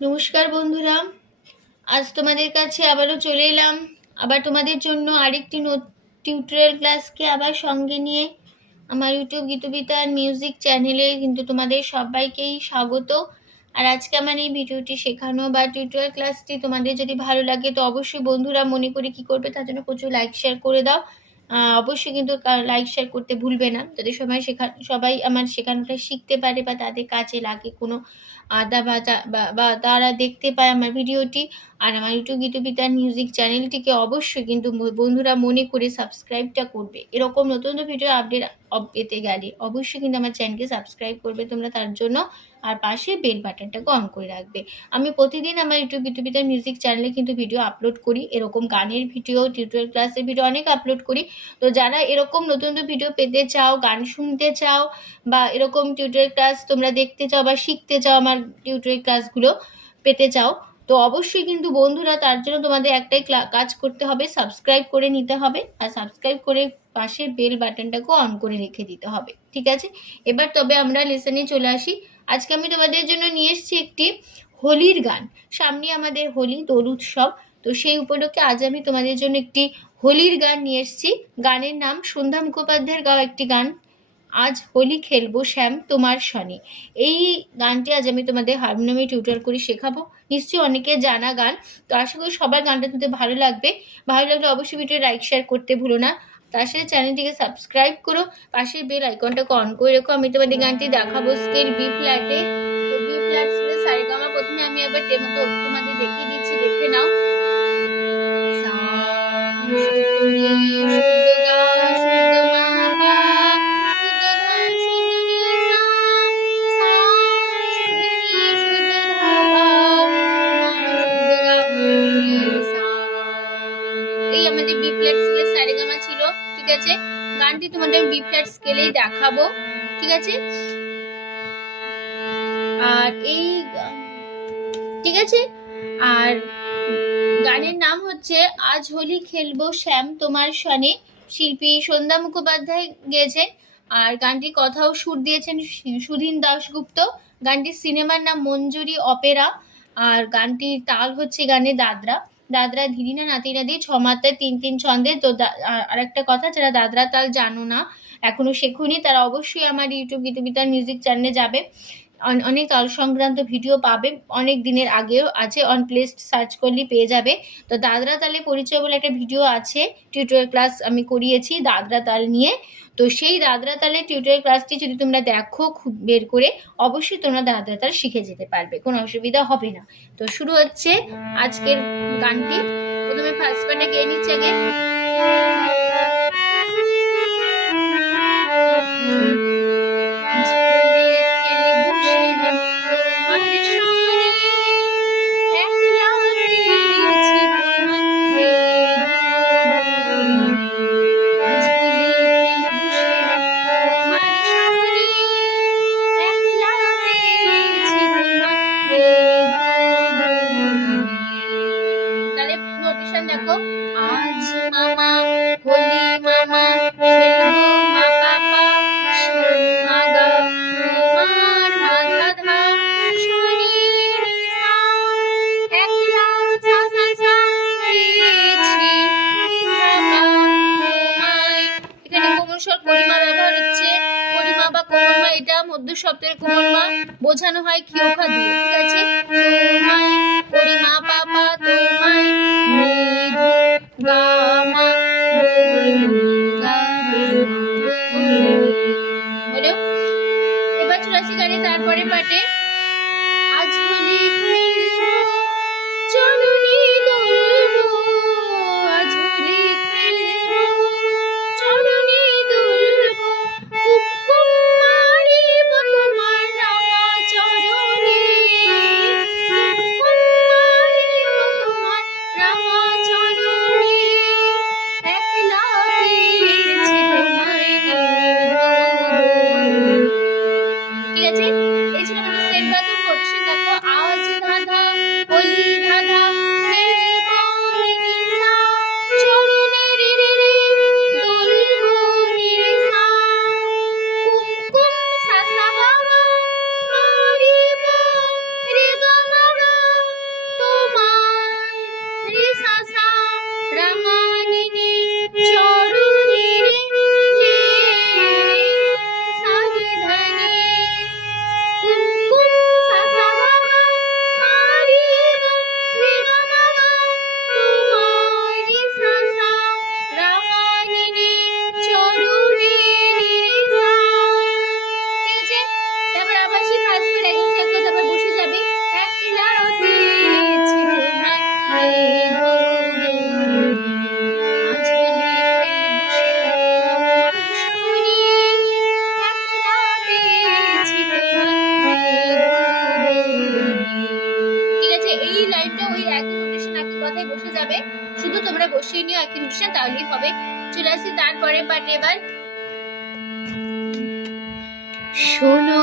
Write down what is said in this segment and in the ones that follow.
নমস্কার বন্ধুরা, আজ তোমাদের কাছে আবারও চলে এলাম। আবার তোমাদের জন্য আরেকটি টিউটোরিয়াল ক্লাসকে আবার সঙ্গে নিয়ে আমার ইউটিউব গীতবিতার মিউজিক চ্যানেলে কিন্তু তোমাদের সবাইকেই স্বাগত। আর আজকে আমার এই ভিডিওটি শেখানো বা টিউটোরিয়াল ক্লাসটি তোমাদের যদি ভালো লাগে তো অবশ্যই বন্ধুরা মনে করে কি করবে, তার জন্য প্রচুর লাইক শেয়ার করে দাও। অবশ্যই কিন্তু লাইক শেয়ার করতে ভুলবে না, যাতে সবাই আমার শেখানোটা শিখতে পারে বা তাদের কাজে লাগে কোনো বা তারা দেখতে পায় আমার ভিডিওটি। আর আমার ইউটিউব গীতবিতার মিউজিক চ্যানেলটিকে অবশ্যই কিন্তু বন্ধুরা মনে করে সাবস্ক্রাইবটা করবে। এরকম নতুন ভিডিও আপডেট পেতে গেলে অবশ্যই কিন্তু আমার চ্যানেলকে সাবস্ক্রাইব করবে তোমরা তার জন্য, আর পাশে বেল বাটনটাকে অন করে রাখবে। আমি প্রতিদিন আমার ইউটিউব গীতবিতার মিউজিক চ্যানেলে কিন্তু ভিডিও আপলোড করি, এরকম গানের ভিডিও, টিউটোরিয়াল ক্লাসের ভিডিও অনেক আপলোড করি। তো যারা এরকম নতুন ভিডিও পেতে চাও, গান শুনতে চাও বা এরকম টিউটোরিয়াল ক্লাস তোমরা দেখতে চাও বা শিখতে চাও, আমার টিউটোরিয়াল ক্লাসগুলো পেতে চাও, তো অবশ্যই কিন্তু বন্ধুরা তার জন্য তোমাদের একটাই কাজ করতে হবে, সাবস্ক্রাইব করে নিতে হবে। আর সাবস্ক্রাইব করে পাশের বেল বাটনটাকে অন করে রেখে দিতে হবে, ঠিক আছে? এবার তবে আমরা লেসনে চলে আসি। আজকে আমি তোমাদের জন্য নিয়ে এসেছি একটি হোলির গান। সামনে আমাদের হোলি, দোল উৎসব। তো সেই উপলক্ষে আজ আমি তোমাদের জন্য একটি হোলির গান নিয়ে এসেছি। গানের নাম সন্ধ্যা মুখোপাধ্যায়ের গাওয়া একটি গান, আজ হোলি খেলবো শ্যাম তোমার সনে। এই গানটি আজ আমি তোমাদের হারমোনিয়ামে টিউটোরিয়াল করে শেখাবো। নিশ্চয়ই অনেকে জানা গান, তো আশা করি সবার গানটা তোমাদের ভালো লাগবে। ভালো লাগলে অবশ্যই ভিডিও লাইক শেয়ার করতে ভুলো না। তার সাথে চ্যানেলটিকে সাবস্ক্রাইব করো, পাশের বেল আইকনটাকে অন করে রেখো। আমি তোমাদের গানটি দেখাবো স্কেল বি ফ্ল্যাটে। তো বি ফ্ল্যাট স্কেলে সারেগামা প্রথমে আমি একবার টেমোতে তোমাদের দেখিয়ে দিচ্ছি, দেখে নাও। এই আমাদের বি ফ্ল্যাট স্কেলের সারেগামা ছিল, ঠিক আছে? গানটি তোমাদের বি ফ্ল্যাট স্কেলেই দেখাবো, ঠিক আছে? আর এই ঠিক আছে, আর গানের নাম হচ্ছে আজ হোলি খেলবো শ্যাম তোমার সনে। শিল্পী সন্ধ্যা মুখোপাধ্যায় গেয়েছেন, আর গানটির কথাও সুর দিয়েছেন সুধীন দাশগুপ্ত। গানটির সিনেমার নাম মঞ্জুরি অপেরা। আর গানটির তাল হচ্ছে গানে দাদরা। দাদরা ধীরি না নাতি না দিয়ে 6 মাত্রায় 3-3 ছন্দে। তো আর একটা কথা, যারা দাদরা তাল জানো না, এখনো শেখুনি, তারা অবশ্যই আমার ইউটিউব গীতবিতার মিউজিক চ্যানেলে যাবে, অনেক তাল সংক্রান্ত ভিডিও পাবে, অনেক দিনের আগেও আছে, অন প্লেলিস্ট সার্চ করলেই পেয়ে যাবে। তো দাদরা তালে পরিচয় বলে একটা ভিডিও আছে, টিউটোরিয়াল ক্লাস আমি করিয়েছি দাদরা তাল নিয়ে। তো সেই দাদরা তালের টিউটোরিয়াল ক্লাসটি যদি তোমরা দেখো খুব বের করে, অবশ্যই তোমরা দাদরা তাল শিখে যেতে পারবে, কোনো অসুবিধা হবে না। তো শুরু হচ্ছে আজকের গানটি। প্রথমে ফার্স্ট পার্টটা গেয়ে নিচ্ছে আগে। দেখো, আজ মামা হোলি মামা খেলবো মা পাপা মাগা মা ধা ধা শনি সা একলা সা সা সা রেছি ধামা মাই। এখানে কোমল স্বর করিমা ব্যবহার হচ্ছে। করিমা বা কোমল মা, এটা মধ্য শব্দের কোমল মা বোঝানো হয় কিওখা দিয়ে, ঠিক আছে? তোমায় করিমা পাপা তোমায় গামা হলো। এবার চলে আসি গানে তারপরে পাটে। আজ হোলি খেলবো চলনি দুলবো, আজ হোলি খেলবো চলনি দুলবো, কুমকুম মারিব তোমার রাঙা চরণে, কুমকুম মারিব তোমার রাঙা চরণে, একলা পেয়েছি তোমায় ঠিক আছে? এই ছিল আমাদের সেট বাদন কোটেশন। দেখো, আজ ধাঁধা হোলি ধাঁধা খেলবো নিসা চরণে রে রে রে দুলবো নিসা, কুমকুম সা সা গা মা মারিব রে গা মা গা কথায় বসে যাবে, শুধু তোমরা বসিয়ে নিও একই নোটেশন, তাহলেই হবে। চলে আসি তারপরে পার্টে এবার। শোনো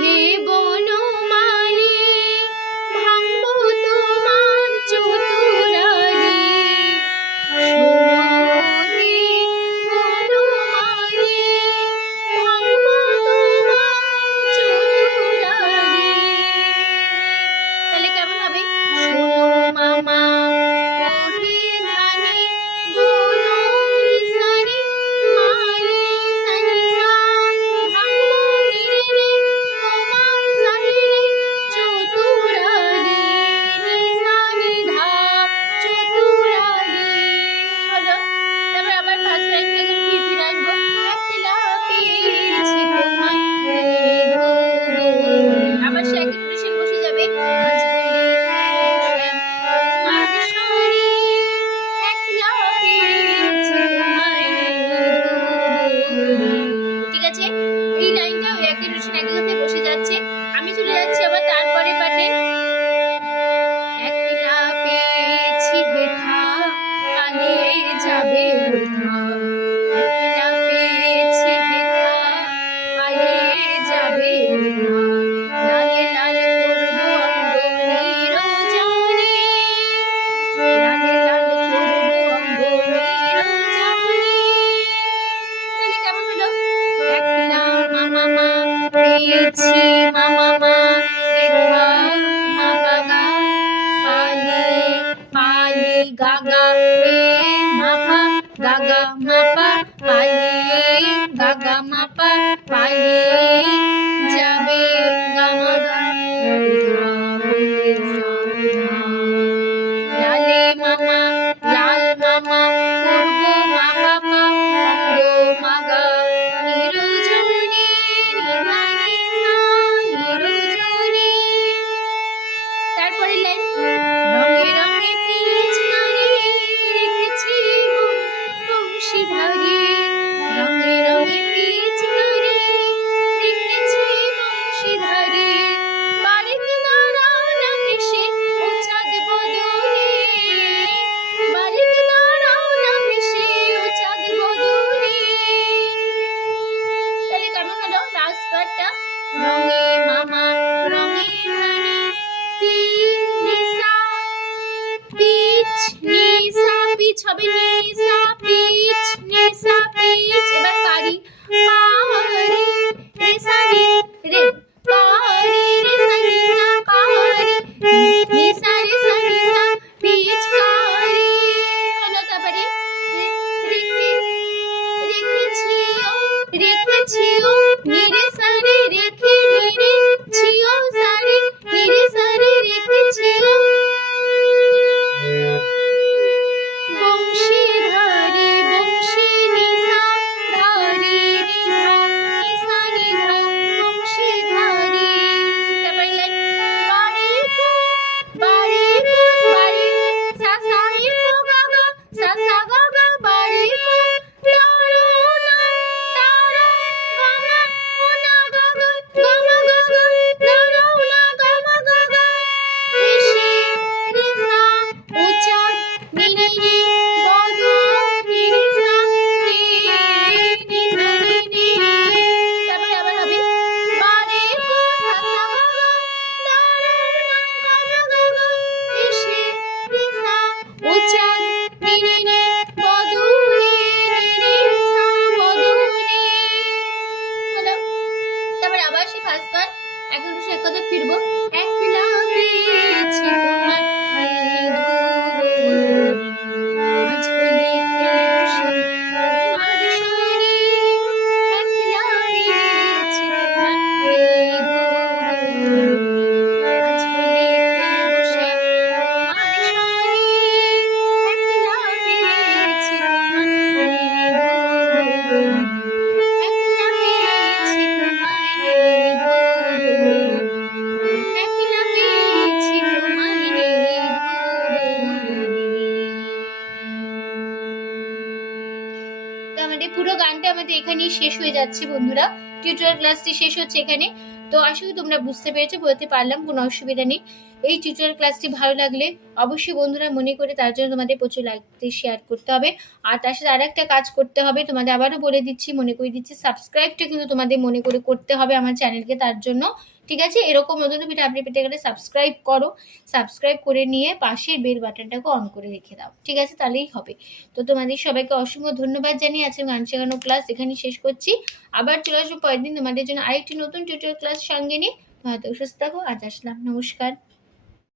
হে বনমালী, ভাঙবো তোমার চতুরালি। শোনো হে বনমালী, ভাঙবো তোমার চতুরালি। তাহলে কেমন হবে? শোনো মামা ওহে ধানি, বলো নিসানি মালি সানি সা, ভাঙবো নিরে রে তোমার সাহিরে চতুরালি, নিসানি ধা চতুরালি। হলো। তারপর আবার ফার্স্ট লাইন থেকে ফিরে আসবো। একলা পেয়েছি তোমায় মেঘো বলে। আবার সে একই নোটেশন বসে যাবে। আজ বলে তোমার সারি, একলা পেয়েছি তোমায় মেঘো বলে। ঠিক আছে, এই লাইনটা ওই একই নোটেশন একই সাথে বসে যাচ্ছে। আমি চলে যাচ্ছি আবার তারপরে পাটে। একলা পেয়েছি হেথা, পালিয়ে যাবে কোথা। একলা পেয়েছি হেথা, পালিয়ে যাবে কোথা। লালে লাল করবো অঙ্গ নিরজনী, লালে লাল করবো অঙ্গ নিরজনী। তাহলে কেমন হলো? একলা মামা মা পেয়েছি, মামা মা হেথা মা গাগা, পালি পালি গাগা রে মাপা, গাগা মাপা পালিয়ে, গাগা মাপা পালিয়ে যাবে গামা গা ধা রে সা ধা। লালে মামা লাল মামা করবো মা বাবা, অঙ্গ মাগা নিরজনী, নিধানি সা নিরজনী। তারপরে লাইন। রঙে রঙে পিচকারি রেখেছি বংশীধারী, রঙে রঙে পিচকারি রেখেছি বংশীধারী। বারেক দাঁড়াও না হেসে ও চাঁদ বদনে, বারেক দাঁড়াও না হেসে ও চাঁদ বদনে। তাহলে কেমন হলো লাস্ট পার্টটা? রঙে মামা রঙে ধানি, পি নিসা পিচ নিসা, পিচ হবে নিসা পিচ, নিসা পিচ। এবার কারি কারি রে সারি রে, কারি রে সারি সা কারি, নিসা রে সারি সা পিচ কারি। হলো। তারপরে রেখে রেখেছিও রেখেছিও নিরে সারে, রেখে নিরে ছিও সারে, নিরে সারে রেখেছিও বংশীধারী, বংশী নিসা ধারী নিধা নিসা নিধা বংশীধারী। তারপরে লাইন। বারে কো বারে কো বারে সা সা এ কো গা গা, সা সা গা গা বারে কো, তারো না তারো গামা ও না গা গা, গামা গা গা তারো না গামা গা গা। এসে নিসা ও চাঁদ নিনি নি বদো নিসা নি নিধানি নি। তারপরে আবার হবে বারে কো সা সা গা গা, তারো না গামা গা গা। এসে নিসা ও চাঁদ নিনি নি বদো নিসা বদো নি। হলো। তারপরে আবার সেই ফার্স্ট পার্ট এখন সে এক কথা ফিরবো। একলা পেয়েছি তোমার মেঘো বলে, আজ হলে খেলবো তোমার সারি। একলা পেয়েছি তোমার মেঘো বলে, আজ হলে খেলবো তোমার সারি। একলা পেয়েছি তোমার মেঘো বলে, একলা পেয়েছি তোমার মেঘো বলে, একলা পেয়েছি তোমার মেঘো বলে। তো আমাদের পুরো গানটা আমাদের এখানেই শেষ হয়ে যাচ্ছে বন্ধুরা। টিউটোরিয়াল ক্লাসটি শেষ হচ্ছে এখানে। তো আশা করি তোমরা বুঝতে পেরেছো, বলতে পারলাম, কোনো অসুবিধা নেই। এই টিউটোরিয়াল ক্লাসটি ভালো লাগলে অবশ্যই বন্ধুরা মনে করে তার জন্য তোমাদের প্রচুর লাইক দিয়ে শেয়ার করতে হবে। আর তার সাথে আরেকটা কাজ করতে হবে, তোমাদের আবারও বলে দিচ্ছি, মনে করে দিচ্ছি, সাবস্ক্রাইবটা কিন্তু তোমাদের মনে করে করতে হবে আমার চ্যানেলকে, তার জন্য ঠিক আছে? এরকম নতুন ভিডিও আপডেট পেতে গেলে সাবস্ক্রাইব করো, সাবস্ক্রাইব করে নিয়ে পাশের বেল বাটনটাকে অন করে রেখে দাও, ঠিক আছে? তাহলেই হবে। তো তোমাদের সবাইকে অসংখ্য ধন্যবাদ জানিয়ে আজকে গান শেখানো ক্লাস এখানেই শেষ করছি। আবার চলে আসবো পরের দিন তোমাদের জন্য আরেকটি নতুন টিউটোরিয়াল ক্লাস সঙ্গে নিয়ে। হয়তো সুস্থ থাকো, আজ আসলাম, নমস্কার।